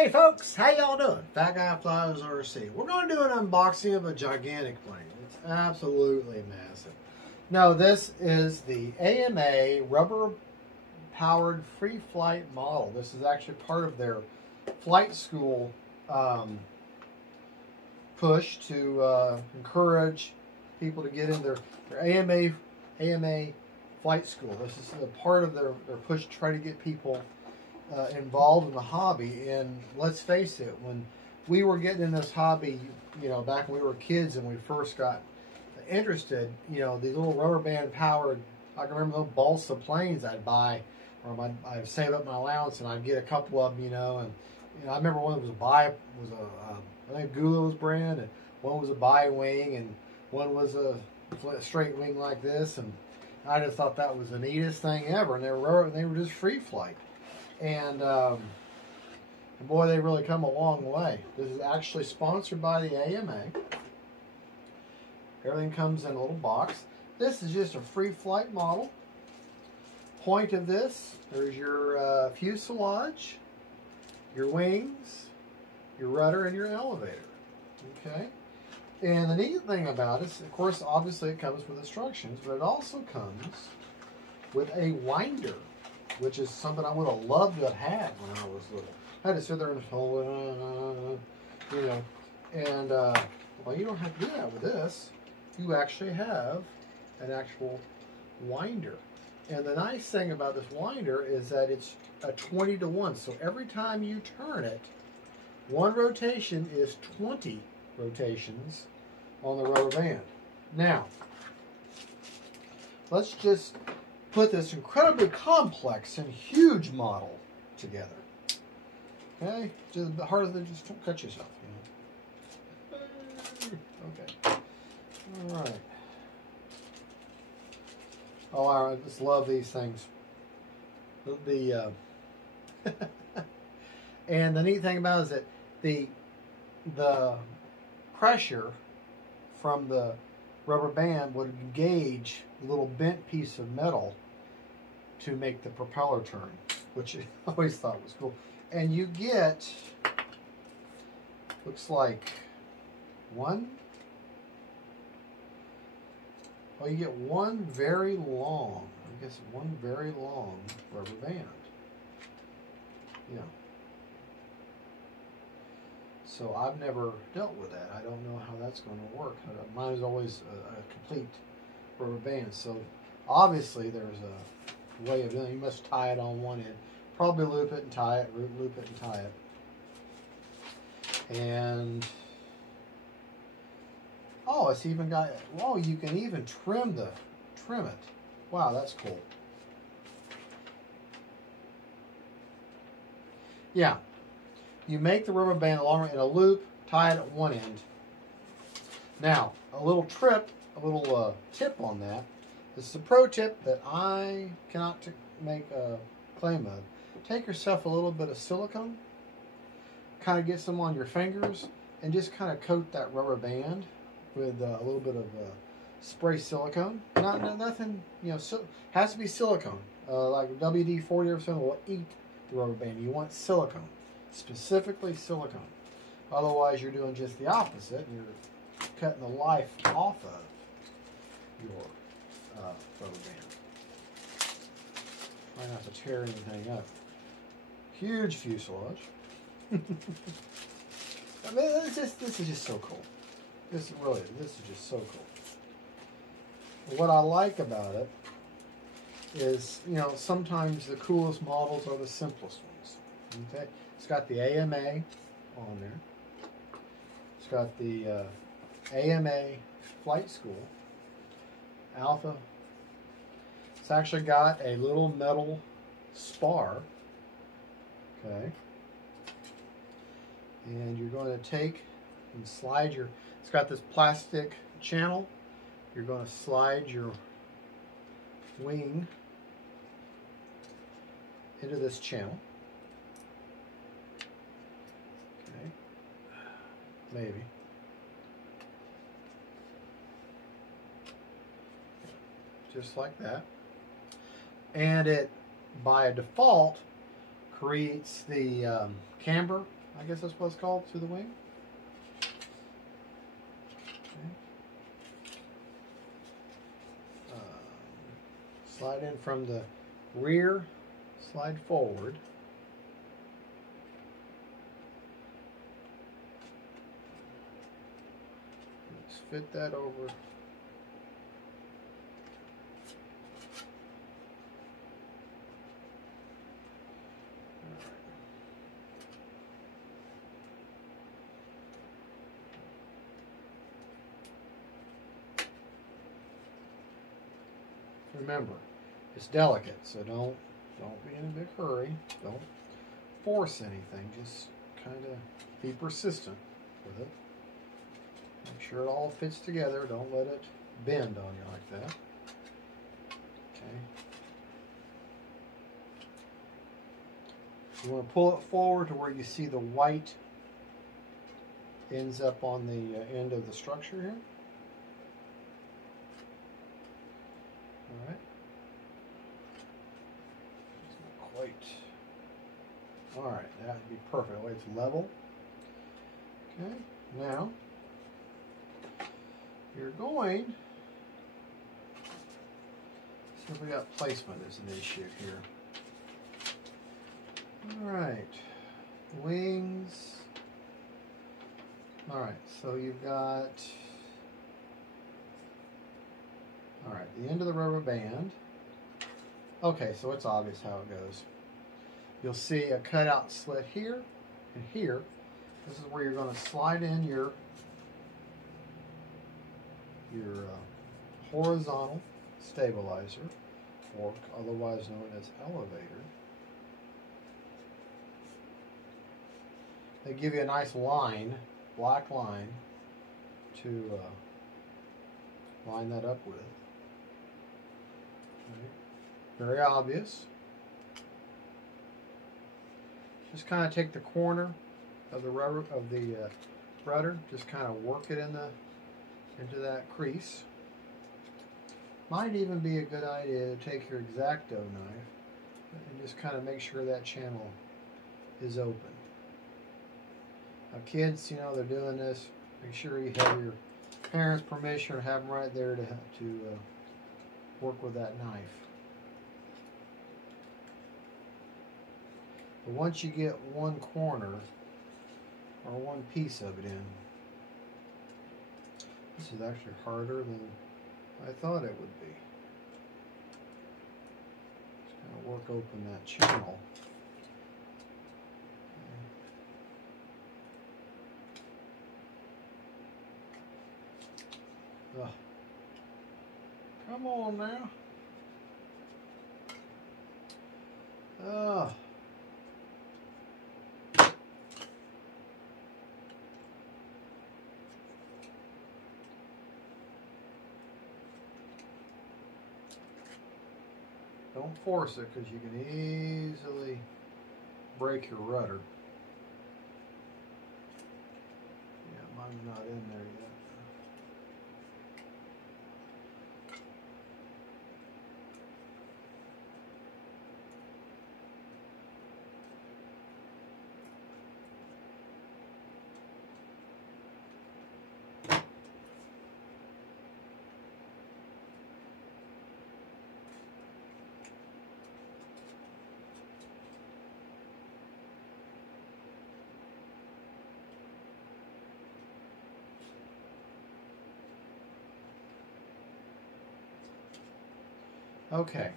Hey folks, how y'all doing? Fat Guy Flies RC. We're going to do an unboxing of a gigantic plane. It's absolutely massive. No, this is the AMA rubber-powered free flight model. This is actually part of their flight school push to encourage people to get in their AMA flight school. This is a part of their push to try to get people involved in the hobby. And let's face it, when we were getting in this hobby, you know, back when we were kids and we first got interested, you know, these little rubber band powered, I can remember those balsa planes I'd buy, or I'd save up my allowance and I'd get a couple of them, you know, and I remember one was I think Gula's brand, and one was a bi-wing and one was a straight wing like this, and I just thought that was the neatest thing ever. And they were just free flight. And boy, they really come a long way. This is actually sponsored by the AMA. Everything comes in a little box. This is just a free flight model. Point of this, there's your fuselage, your wings, your rudder, and your elevator. Okay? And the neat thing about it is, of course, obviously it comes with instructions, but it also comes with a winder, which is something I would have loved to have had when I was little. I had to sit there and hold it, you know. And, well, you don't have to do that with this. You actually have an actual winder. And the nice thing about this winder is that it's a 20-to-1. So every time you turn it, one rotation is 20 rotations on the rubber band. Now, let's just put this incredibly complex and huge model together. Okay? Just harder than just don't cut yourself, you know. Okay. Alright. Oh, I just love these things. And the neat thing about it is that the pressure from the rubber band would engage a little bent piece of metal to make the propeller turn, which I always thought was cool. And you get, looks like you get one very long, I guess one very long rubber band. Yeah. So I've never dealt with that. I don't know how that's going to work. Mine is always a complete rubber band. So obviously there's a way of doing it. You must tie it on one end. Probably loop it and tie it, loop it and tie it. And oh, it's even got, well, you can even trim it. Wow, that's cool. Yeah. You make the rubber band along in a loop, tie it at one end. Now, a little tip on that. This is a pro tip that I cannot make a claim of. Take yourself a little bit of silicone, kind of get some on your fingers, and just kind of coat that rubber band with a little bit of spray silicone. Nothing, you know, has to be silicone. Like WD-40 or something will eat the rubber band. You want silicone. Specifically silicone. Otherwise, you're doing just the opposite. You're cutting the life off of your rubber band. Try not to tear anything up. Huge fuselage. I mean, this is just so cool. This is just so cool. What I like about it is, you know, sometimes the coolest models are the simplest ones. Okay. It's got the AMA on there. It's got the AMA Flight School Alpha. It's actually got a little metal spar. Okay. And you're going to take and slide your, it's got this plastic channel. You're going to slide your wing into this channel. Maybe. Just like that. And it, by default, creates the camber I guess that's what it's called, to the wing. Okay. Slide in from the rear, slide forward. Just fit that over. Remember, it's delicate, so don't be in a big hurry. Don't force anything. Just kind of be persistent with it. Make sure it all fits together. Don't let it bend on you like that. Okay. You want to pull it forward to where you see the white ends up on the end of the structure here. All right. It's not quite. All right, that would be perfect. That way it's level. Okay, now you're going. See if we got placement as an issue here. All right, wings. All right, so you've got. All right, the end of the rubber band. Okay, so it's obvious how it goes. You'll see a cutout slit here and here. This is where you're going to slide in your horizontal stabilizer, or otherwise known as elevator. They give you a nice line, black line, to line that up with. Very obvious. Just kind of take the corner of the rubber rudder, just kind of work it into that crease. Might even be a good idea to take your X-Acto knife and just kind of make sure that channel is open. Now, kids, you know, they're doing this. Make sure you have your parents' permission or have them right there to work with that knife. But once you get one corner or one piece of it in, this is actually harder than I thought it would be. Just kind of work open that channel. Come on now. Don't force it, because you can easily break your rudder. Yeah, mine's not in there yet. Okay.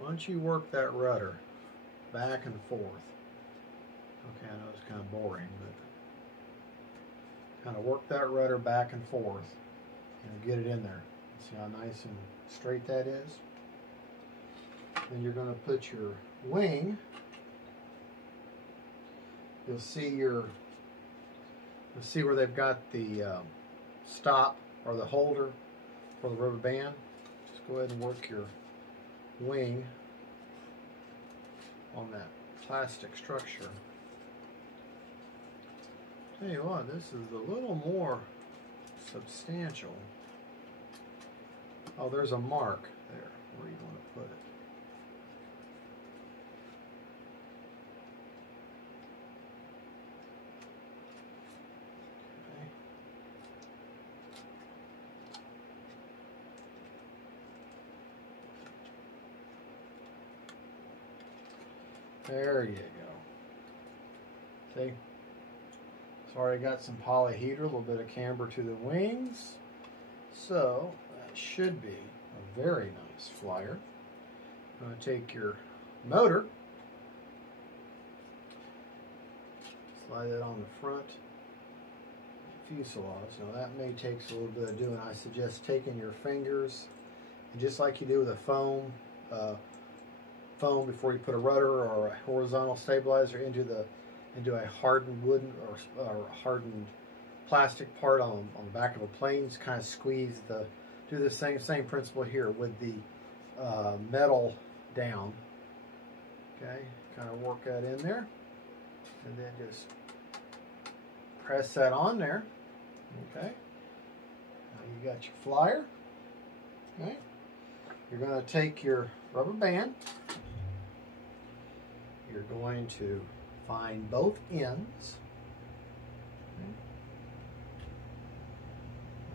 Once you work that rudder back and forth, okay, I know it's kind of boring, but kind of work that rudder back and forth and get it in there. See how nice and straight that is? Then you're going to put your wing. You'll see where they've got the stop or the holder for the rubber band. Just go ahead and work your wing on that plastic structure. Tell you what, this is a little more substantial. Oh, there's a mark there where you want to put it. There you go. See? It's already got some polyhedra, a little bit of camber to the wings. So that should be a very nice flyer. I'm going to take your motor, slide that on the front fuselage. Now that may take a little bit of doing. I suggest taking your fingers, and just like you do with a foam before you put a rudder or a horizontal stabilizer into a hardened wooden or hardened plastic part on the back of a plane. Just kind of squeeze do the same principle here with the metal down. Okay, kind of work that in there, and then just press that on there. Okay, now you got your flyer. Okay, you're going to take your rubber band. You're going to find both ends. Okay.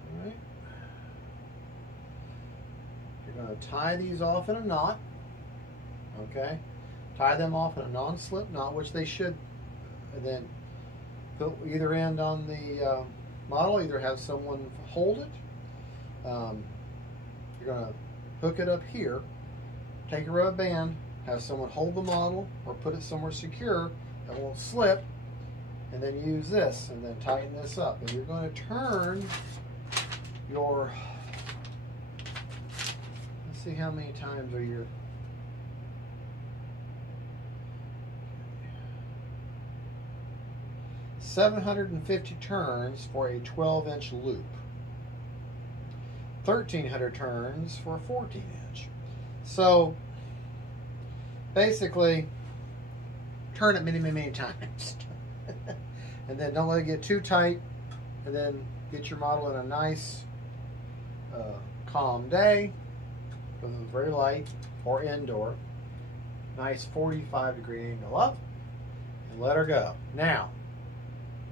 All right. You're going to tie these off in a knot. Okay, tie them off in a non-slip knot, which they should, and then put either end on the model. Either have someone hold it. You're going to hook it up here. Take a rubber band. Have someone hold the model or put it somewhere secure that won't slip, and then use this and then tighten this up. And you're going to turn your, let's see how many times are your, $750 turns for a 12-inch loop. 1,300 turns for a 14-inch. So basically, turn it many times. And then don't let it get too tight. And then get your model in a nice, calm day, because it's very light, or indoor. Nice 45-degree angle up, and let her go. Now,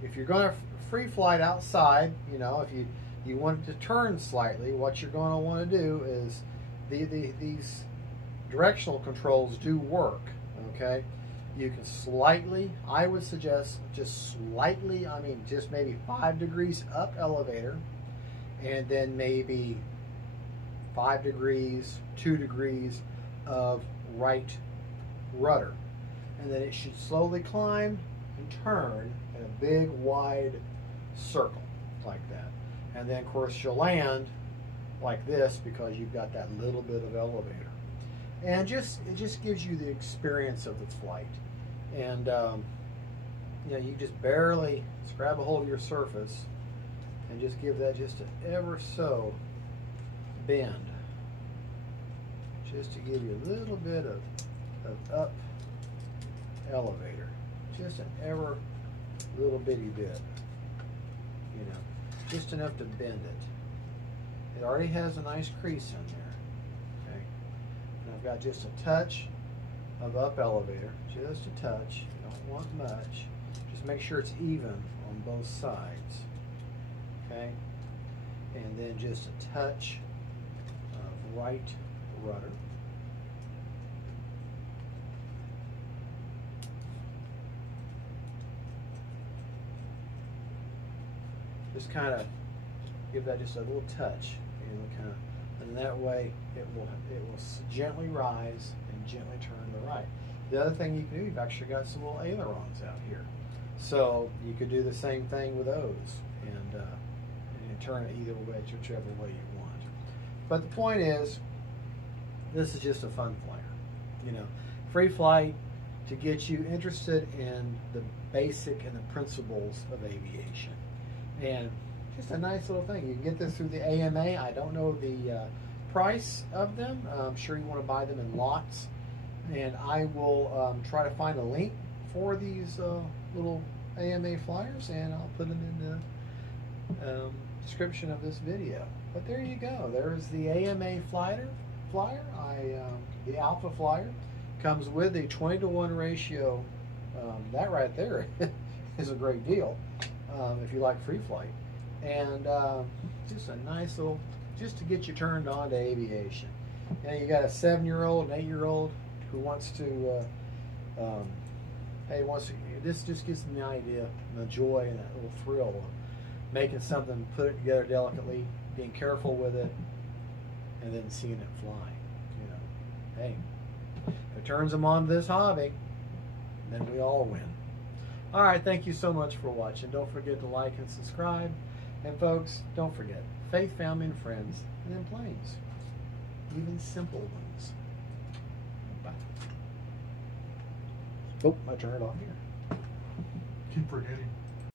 if you're going to free flight outside, you know, if you want it to turn slightly, what you're going to want to do is these directional controls do work. Okay, you can slightly, I would suggest just slightly, I mean just maybe 5 degrees up elevator, and then maybe 5 degrees, 2 degrees of right rudder, and then it should slowly climb and turn in a big wide circle like that. And then of course you'll land like this because you've got that little bit of elevator. And it just gives you the experience of the flight. And you know, you just barely grab a hold of your surface and just give that just an ever so bend, just to give you a little bit of up elevator, just an ever little bitty bit, you know, just enough to bend it. It already has a nice crease in there. Okay, and I've got just a touch of up elevator, just a touch. You don't want much. Just make sure it's even on both sides. Okay, and then just a touch of right rudder. Just kind of give that just a little touch, and that way it will gently rise and gently turn to the right. The other thing you can do, you've actually got some little ailerons out here, so you could do the same thing with those, and turn it either way, whichever way you want. But the point is, this is just a fun flyer, you know, free flight to get you interested in the basic and the principles of aviation. And just a nice little thing. You can get this through the AMA. I don't know the price of them. I'm sure you want to buy them in lots. And I will try to find a link for these little AMA flyers, and I'll put them in the description of this video. But there you go. There's the AMA flyer. The Alpha Flyer comes with a 20-to-1 ratio. That right there is a great deal. If you like free flight, and just a nice little, just to get you turned on to aviation. You know, you got a 7-year-old, an 8-year-old who wants to Hey, this just gives them the idea, and the joy, and that little thrill of making something, put it together delicately, being careful with it, and then seeing it fly. You know, hey, if it turns them on to this hobby, then we all win. All right, thank you so much for watching. Don't forget to like and subscribe. And folks, don't forget, faith, family, and friends, and then planes, even simple ones. Bye. Oh, I turn it off here. Keep forgetting.